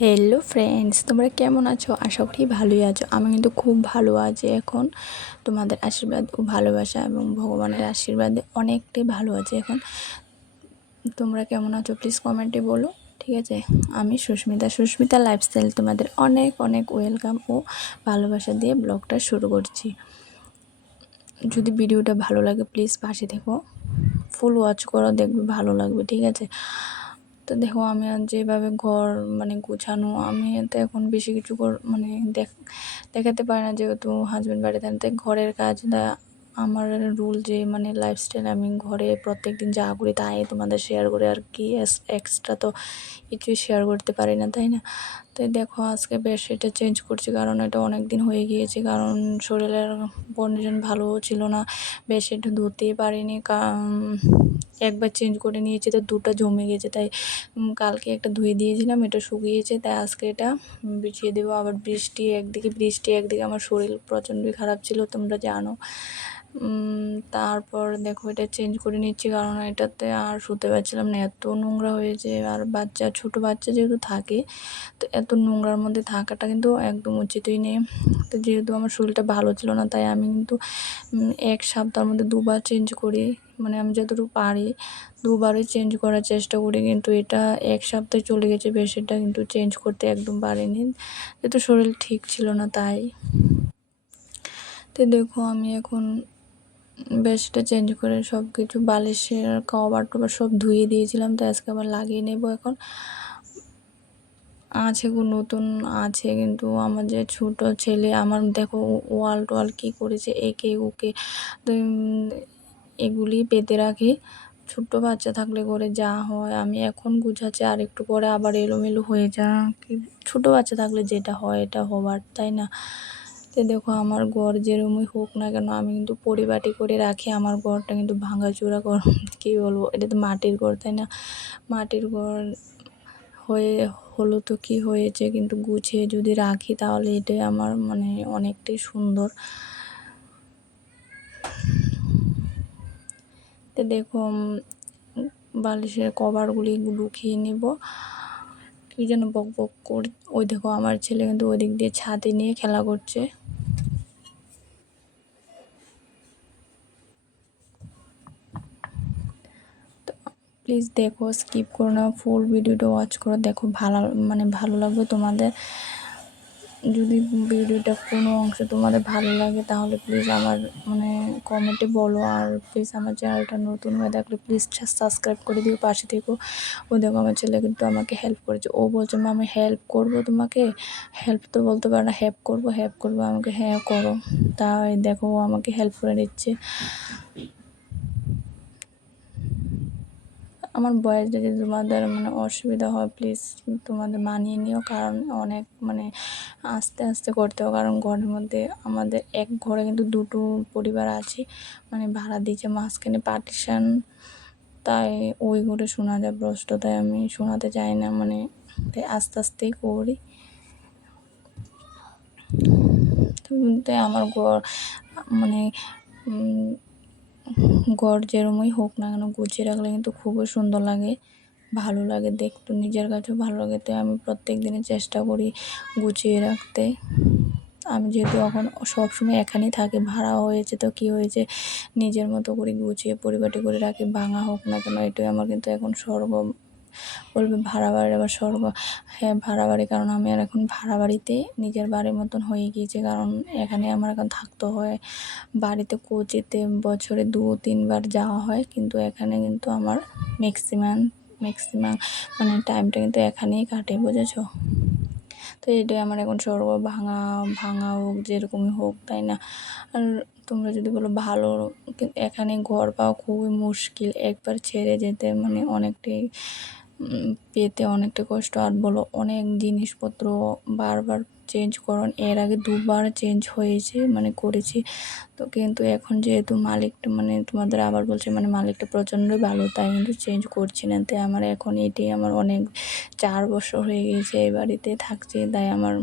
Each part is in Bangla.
হ্যালো ফ্রেন্ডস, তোমরা কেমন আছো? আশা করি ভালোই আছো। আমি কিন্তু খুব ভালো আছি এখন। তোমাদের আশীর্বাদ ও ভালোবাসা এবং ভগবানের আশীর্বাদে অনেকটাই ভালো আছি এখন। তোমরা কেমন আছো প্লিজ কমেন্টে বলো, ঠিক আছে? আমি সুস্মিতা লাইফস্টাইল তোমাদের অনেক অনেক ওয়েলকাম ও ভালোবাসা দিয়ে ব্লগটা শুরু করছি। যদি ভিডিওটা ভালো লাগে প্লিজ পাশে থেকো, ফুল ওয়াচ করো, দেখবে ভালো লাগবে, ঠিক আছে? তো দেখো আমি আর যেভাবে ঘর গুছানো, আমি তো এখন বেশি কিছু দেখাতে পারি না, যেহেতু হাজব্যান্ড বাড়িতে আনতে ঘরের কাজ আমার রুল যে লাইফস্টাইল, আমি ঘরে প্রত্যেক দিন যা করি তাই তোমাদের শেয়ার করে, আর কি এক্সট্রা তো কিছুই শেয়ার করতে পারি না, তাই না? তো দেখো আজকে বেডশিটটা চেঞ্জ করছি, কারণ এটা অনেক দিন হয়ে গিয়েছে, কারণ শরীরের কন্ডিশন ভালো ছিল না, বেডশিট ধুতেই পারিনি। একবার চেঞ্জ করে নিয়েছি তো দুটো জমে গেছে, তাই কালকে একটা ধুয়ে দিয়েছিলাম, এটা শুকিয়েছে, তাই আজকে এটা বিছিয়ে দেবো। আবার বৃষ্টি একদিকে আমার শরীর প্রচণ্ডই খারাপ ছিল, তোমরা জানো। তারপর দেখো এটা চেঞ্জ করে নিচ্ছি, কারণ এটাতে আর শুতে পারছিলাম না, এত নোংরা হয়েছে। আর ছোটো বাচ্চা যেহেতু থাকে, তো এত নোংরার মধ্যে থাকাটা কিন্তু একদম উচিতই নেই। তো যেহেতু আমার শরীরটা ভালো ছিল না, তাই আমি কিন্তু এক সপ্তাহের মধ্যে দুবার চেঞ্জ করি, আমি যতটুকু পারি দুবারই চেঞ্জ করার চেষ্টা করি, কিন্তু এটা এক সপ্তাহে চলে গেছে বেডশিটটা, কিন্তু চেঞ্জ করতে একদম পারিনি, যেহেতু শরীর ঠিক ছিল না তাই। তো দেখো আমি এখন বেডশিটটা চেঞ্জ করে সব কিছু বালিশের কভার টভার সব ধুয়ে দিয়েছিলাম, তো আজকে আবার লাগিয়ে নেব। এখন আছে নতুন আছে, কিন্তু আমার যে ছোটো ছেলে, আমার দেখো ওয়াল টোয়াল কী করেছে, একে ওকে, তো এগুলি পেতে রাখি। ছোট্ট বাচ্চা থাকলে করে যা হয়, আমি এখন গুছাচ্ছি, আর একটু পরে আবার এলোমেলো হয়ে কি ছোটো বাচ্চা থাকলে যেটা হয় এটা হবার, তাই না? তো দেখো আমার ঘর যেরকমই হোক না কেন, আমি কিন্তু পরিপাটি করে রাখি। আমার ঘরটা কিন্তু ভাঙাচোরা ঘর, কী বলবো, এটা তো মাটির ঘর, তাই না? মাটির ঘর হলো তো কি হয়েছে, কিন্তু গুছিয়ে যদি রাখি তাহলে এটাই আমার অনেকটাই সুন্দর। তো দেখো বালিশের কভারগুলি ঢুকিয়ে নিব। কি যেন বক বক করে, ওই দেখো আমার ছেলে কিন্তু ওই দিক দিয়ে ছাদে নিয়ে খেলা করছে। প্লিজ দেখো, স্কিপ করো না, ফুল ভিডিওটা ওয়াচ করো, দেখো ভালো লাগবে তোমাদের। যদি ভিডিওটা কোনো অংশ তোমাদের ভালো লাগে তাহলে প্লিজ আমার কমেন্টে বলো, আর প্লিজ আমার চ্যানেলটা নতুন হয়ে থাকলে প্লিজ সাবস্ক্রাইব করে দিও, পাশে থেকো। ও দেখো আমার ছেলে কিন্তু আমাকে হেল্প করেছে, ও বলছে আমি হেল্প করবো তোমাকে, হেল্প তো বলতে পারে না, হেল্প করবো আমাকে, হ্যাঁ করো। তাই দেখো ও আমাকে হেল্প করে দিচ্ছে। আমার বয়স যদি তোমাদের অসুবিধা হয় প্লিজ তোমাদের মানিয়ে নিও, কারণ অনেক আস্তে আস্তে করতে হবে, কারণ ঘরের মধ্যে আমাদের এক ঘরে কিন্তু দুটো পরিবার আছে, ভাড়া দিয়েছে, মাঝখানে পার্টিশন, তাই ওই ঘরে শোনা যায় প্রশ্ন, তাই আমি শোনাতে চাই না, তাই আস্তে আস্তেই করি। তাই আমার ঘর ঘর যেরমই হোক না কেন গুছিয়ে রাখলে কিন্তু খুবই সুন্দর লাগে, ভালো লাগে দেখতে, নিজের কাছেও ভালো লাগে। তাই আমি প্রত্যেক দিনের চেষ্টা করি গুছিয়ে রাখতে। আমি যেহেতু এখন সবসময় এখানেই থাকি, ভাড়া হয়েছে তো কি হয়েছে, নিজের মতো করে গুছিয়ে পরিপাটি করে রাখি, ভাঙা হোক না কেন, এটাই আমার কিন্তু এখন স্বর্গ। বলবে ভাড়া বাড়ির আবার স্বর্গ, হ্যাঁ ভাড়া বাড়ি, কারণ আমি আর এখন ভাড়া বাড়িতে নিজের বাড়ির মতন হয়ে গিয়েছে, কারণ এখানে আমার এখন থাকতে হয়। বাড়িতে কোচিতে বছরে 2-3 বার যাওয়া হয়, কিন্তু এখানে কিন্তু আমার ম্যাক্সিমাম টাইমটা কিন্তু এখানেই কাটে, বুঝেছো? তো এটাই আমার এখন স্বর্গ, ভাঙা ভাঙা হোক যেরকমই হোক, তাই না? আর তোমরা যদি বলো ভালো, কিন্তু এখানে ঘর পাওয়া খুবই মুশকিল, একবার ছেড়ে যেতে অনেকটাই পেতে অনেকটা কষ্ট। আর বলো অনেক জিনিসপত্র বারবার চেঞ্জ করুন, এর আগে 2বার চেঞ্জ হয়েছে করেছি, তো কিন্তু এখন যেহেতু মালিকটা তোমাদের আবার বলছে মালিকটা প্রচণ্ডই ভালো, তাই কিন্তু চেঞ্জ করছি না। তাই আমার এখন এটাই আমার অনেক 4 বছর হয়ে গিয়েছে এই বাড়িতে থাকছি, তাই আমার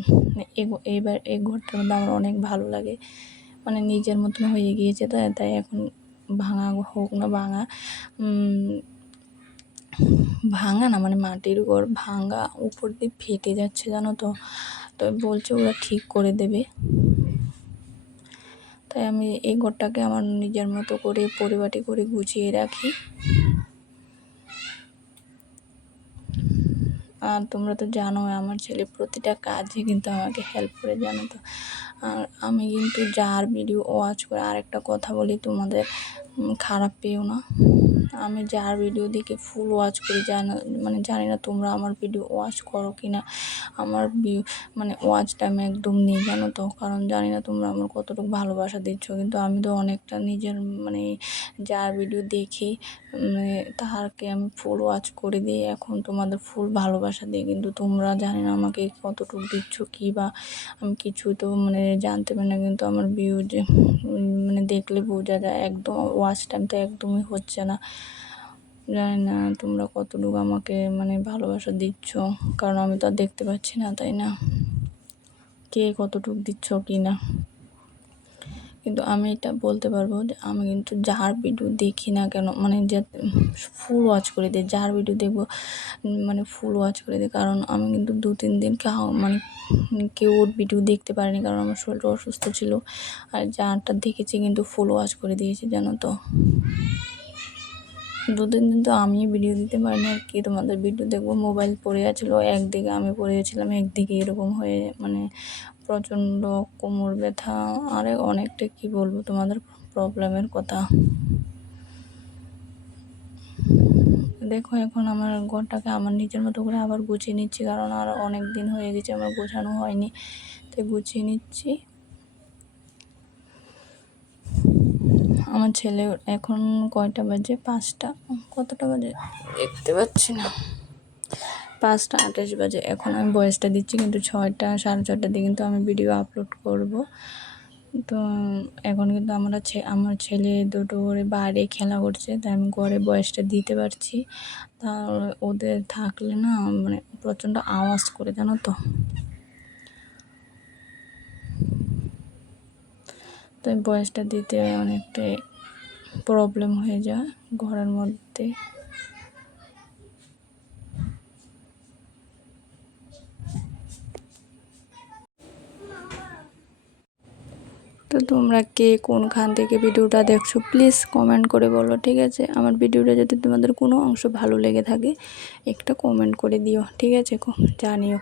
এইবার এই ঘরটার মধ্যে আমার অনেক ভালো লাগে, নিজের মতন হয়ে গিয়েছে। তাই এখন ভাঙা হোক না ভাঙা, ভাঙা না, মানে মাটির ঘর ভাঙা, উপর দিয়ে ফেটে যাচ্ছে জানো তো। তো বলছে ওরা ঠিক করে দেবে। তাই আমি এই ঘরটাকে আমার নিজের মতো করে পরিপাটি করে গুছিয়ে রাখি। আর তোমরা তো জানো আমার ছেলে প্রতিটা কাজে কিন্তু আমাকে হেল্প করে, জানো তো। আর আমি কিন্তু যার ভিডিও ওয়াচ করে, আর একটা কথা বলি তোমাদের, খারাপ পেও না, আমি যার ভিডিও দেখে ফুল ওয়াচ করি, মানে জানি না তোমরা আমার ভিডিও ওয়াচ করো কি না। আমার মানে ওয়াচ টাইম একদম নেই জানো তো, কারণ জানি না তোমরা আমার কতটুকু ভালোবাসা দিচ্ছ। কিন্তু আমি তো অনেকটা নিজের মানে যার ভিডিও দেখি তাহারকে আমি ফুল ওয়াচ করে দিই, এখন তোমাদের ফুল ভালোবাসা দিই। কিন্তু তোমরা জানি না আমাকে কতটুকু দিচ্ছ কি বা, আমি কিছুই তো মানে জানতে পারি না। কিন্তু আমার ভিউ যে মানে দেখলে বোঝা যায়, একদম ওয়াচ টাইম তো একদমই হচ্ছে না। জানি না তোমরা কতটুকু আমাকে মানে ভালোবাসা দিচ্ছ, কারণ আমি তো আর দেখতে পাচ্ছি না, তাই না, কে কতটুকু দিচ্ছ কি না। কিন্তু আমি এটা বলতে পারবো যে আমি কিন্তু যার ভিডিও দেখি না কেন, মানে যে ফুল ওয়াচ করে দিই, যার ভিডিও দেখবো মানে ফুল ওয়াচ করে দিই। কারণ আমি কিন্তু 2-3 দিন মানে কেউ ওর ভিডিও দেখতে পারিনি, কারণ আমার শরীরটা অসুস্থ ছিল। আর যারটা দেখেছি কিন্তু ফুল ওয়াচ করে দিয়েছি জানো তো। 2-3 দিন তো আমি ভিডিও দিতে পারিনি, আর কি তোমাদের ভিডিও দেখবো। মোবাইল পড়ে আছিল একদিকে, আমি পড়েছিলাম একদিকে, এরকম হয়ে মানে প্রচণ্ড কোমর ব্যথা, আরে অনেকটা কি বলবো তোমাদের প্রবলেমের কথা। দেখো এখন আমার ঘরটাকে আমার নিজের মতো করে আবার গুছিয়ে নিচ্ছি, কারণ আর অনেক দিন হয়ে গেছে আমার গোছানো হয়নি, তাই গুছিয়ে নিচ্ছি। আমার ছেলে এখন কয়টা বাজে, 5টা, কতটা বাজে দেখতে পাচ্ছি না, 5টা 28 বাজে। এখন আমি ভয়েসটা দিচ্ছি, কিন্তু 6টা 6:30টার দিকে কিন্তু আমি ভিডিও আপলোড করব। তো এখন কিন্তু আমার ছেলে দুটো করে বাইরে খেলা করছে, তাই আমি ঘরে ভয়েসটা দিতে পারছি। তাহলে ওদের থাকলে না মানে প্রচণ্ড আওয়াজ করে জানো তো, তাই ভয়েসটা দিতে অনেকটাই প্রবলেম হয়ে যায় ঘরের মধ্যে। তো তোমরা কে কোনখান থেকে ভিডিওটা দেখছো প্লিজ কমেন্ট করে বলো, ঠিক আছে। আমার ভিডিওটা যদি তোমাদের কোনো অংশ ভালো লেগে থাকে একটা কমেন্ট করে দিও, ঠিক আছে, জানিও।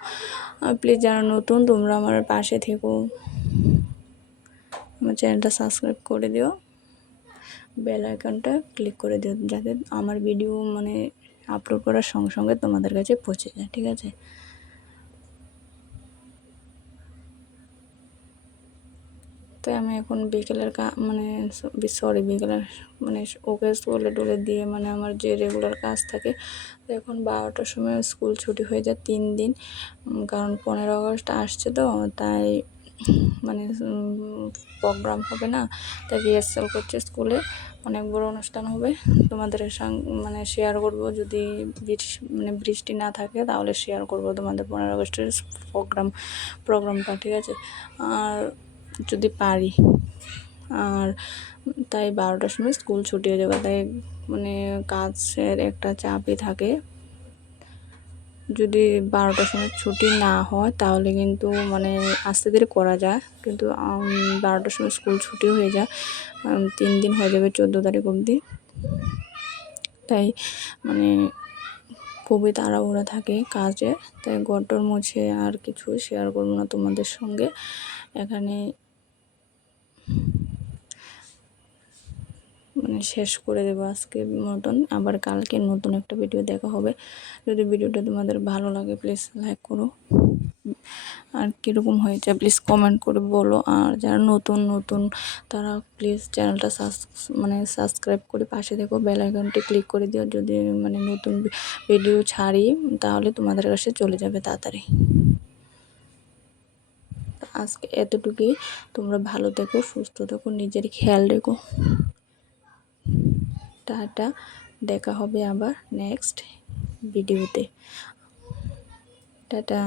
আর প্লিজ যারা নতুন তোমরা আমার পাশে থেকো, আমার চ্যানেলটা সাবস্ক্রাইব করে দিও, বেল আইকনটা ক্লিক করে দিও, যাতে আমার ভিডিও মানে আপলোড করার সঙ্গে সঙ্গে তোমাদের কাছে পৌঁছে যায়, ঠিক আছে। তো আমি এখন বিকেলের মানে বিকেলের মানে ওকে স্কুলে টোলে দিয়ে মানে আমার যে রেগুলার কাজ থাকে। তো এখন 12টার সময় স্কুল ছুটি হয়ে যায় 3 দিন, কারণ 15 আগস্ট আসছে তো, তাই মানে প্রোগ্রাম হবে না, তাই রিহার্সাল করছে স্কুলে, অনেক বড় অনুষ্ঠান হবে। তোমাদের মানে শেয়ার করব, যদি মানে বৃষ্টি না থাকে তাহলে শেয়ার করব তোমাদের 15 আগস্টের প্রোগ্রামটা, ঠিক আছে। আর যদি পারি, আর তাই 12টার সময় স্কুল ছুটি হয়ে যাবে, তাই মানে কাজের একটা চাপই থাকে। যদি 12টার সময় ছুটি না হয় তাহলে কিন্তু মানে আস্তে ধীরে করা যায়, কিন্তু 12টার সময় স্কুল ছুটি হয়ে যায়, 3 দিন হয়ে যাবে 14 তারিখ অবধি। তাই মানে খুবই তাড়াহুড়া থাকে কাজে, তাই ঘরটর মুছে আর কিছু শেয়ার করবো না তোমাদের সঙ্গে। এখানে মানে শেষ করে দেবো আজকের মতন, আবার কালকে নতুন একটা ভিডিও দেখা হবে। যদি ভিডিওটা তোমাদের ভালো লাগে প্লিজ লাইক করো, আর কীরকম হয়েছে প্লিজ কমেন্ট করে বলো। আর যারা নতুন তারা প্লিজ চ্যানেলটা মানে সাবস্ক্রাইব করে পাশে থেকো, বেল আইকনটি ক্লিক করে দিও, যদি মানে নতুন ভিডিও ছাড়ি তাহলে তোমাদের কাছে চলে যাবে তাড়াতাড়ি। আজকে এতটুকুই, তোমরা ভালো থেকো, সুস্থ থেকো, নিজের খেয়াল রেখো। টাটা, দেখা হবে আবার নেক্সট ভিডিওতে। টাটা।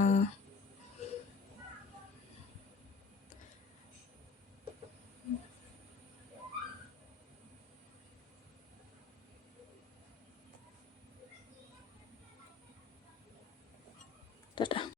টাটা।